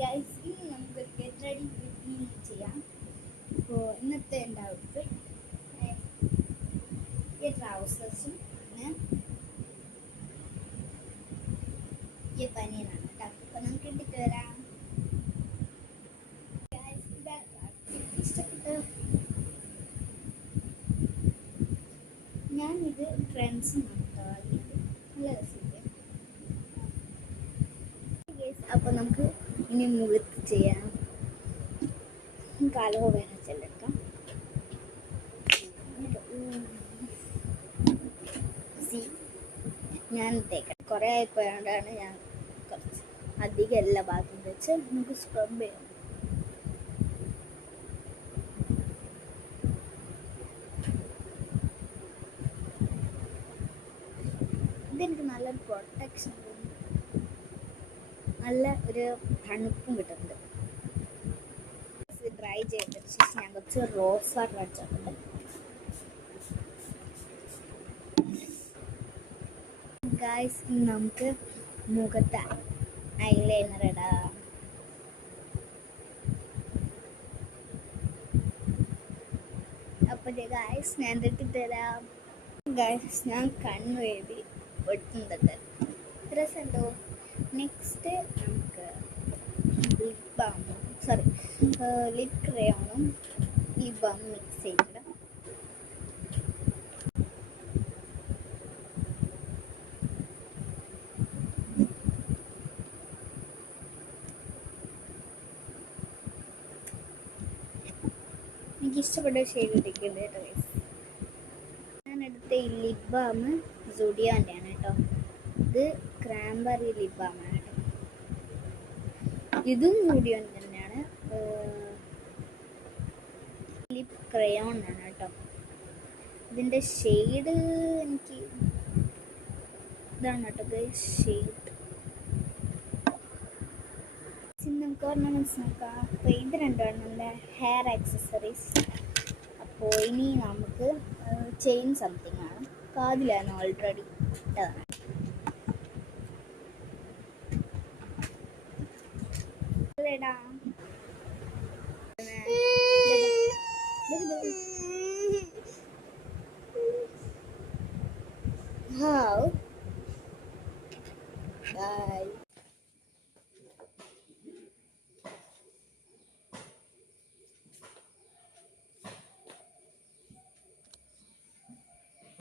Guys ഇനി നമുക്ക് get ready with me ചെയ്യാം. അപ്പോൾ ഇന്നത്തെ എൻ്റെ ഔട്ട്ഫിറ്റ് ഈ ട്രൗസേഴ്സും പിന്നെ ഈ പനിയനാണ് കേട്ടോ. അപ്പോൾ നമുക്ക് ഇട്ടിട്ട് വരാം. ഗൈസ് ഇഷ്ടപ്പെട്ട് ഞാനിത് ട്രെൻഡ്സിനാണ് കേട്ടോ വാങ്ങിയത്. നല്ല രസമില്ലേ ഗൈസ്? അപ്പോൾ നമുക്ക് ഇനി മുഖത്ത് ചെയ്യാം. കാലോ വേനച്ചെടുക്കാം. ഞാൻ തേക്കാം. കുറേ ആയിപ്പോയാണ്ടാണ് ഞാൻ കുറച്ച് അധികം എല്ലാ ഭാഗത്തും വെച്ച് നമുക്ക് സ്ക്രബ് ചെയ്യാം. ഇതെനിക്ക് നല്ലൊരു പ്രൊട്ടക്ഷൻ, നല്ല ഒരു തണുപ്പും കിട്ടുന്നുണ്ട്. ഡ്രൈ ചെയ്തതിന് ശേഷം ഞാൻ കുറച്ച് റോസ് വാട്ടർ അടിച്ചിട്ടുണ്ട്. ഗായ്സ് നമുക്ക് മുഖത്ത് ഐലൈനർ ഇടാം. അപ്പോൾ ഗായ്സ് ഞാൻ ഇട്ടിട്ട് തരാം. ഗായ്സ് ഞാൻ കണ്ണു എഴുതി വെട്ടുന്നുണ്ട്. രസമുണ്ടോ? നെക്സ്റ്റ് നമുക്ക് ലിപ് ബാമും ലിപ് ക്രയോണും ലിപ് ബാം മിക്സ് ചെയ്തിടാം. എനിക്ക് ഇഷ്ടപ്പെട്ട ഷെയ്ഡ് ഇട്ടിട്ടുണ്ട് കേട്ടോ ഗൈസ്. ഞാനെടുത്ത ഈ ലിപ് ബാം സുഡിയോൻ്റെ ആണ് കേട്ടോ. ഇത് ക്രാൻബെറി ലിപ് ബാമാണ് കേട്ടോ. ഇതും സുഡിയോ തന്നെയാണ്. ലിപ് ക്രയോൺ ആണ് കേട്ടോ. ഇതിൻ്റെ ഷെയ്ഡ് എനിക്ക് ഇതാണ് കേട്ടോ ഗൈസ് ഷെയ്ഡ്. നമുക്ക് ഓർണമെൻറ്റ്സ് നോക്കാം. അപ്പോൾ ഇത് രണ്ടുമാണ് നമ്മുടെ ഹെയർ ആക്സസറീസ്. അപ്പോൾ ഇനി നമുക്ക് ചെയിൻ സംതിങ് ആണ്. കാതിലാണ് ഓൾറെഡി ഇട്ടതാണ്. How? Bye.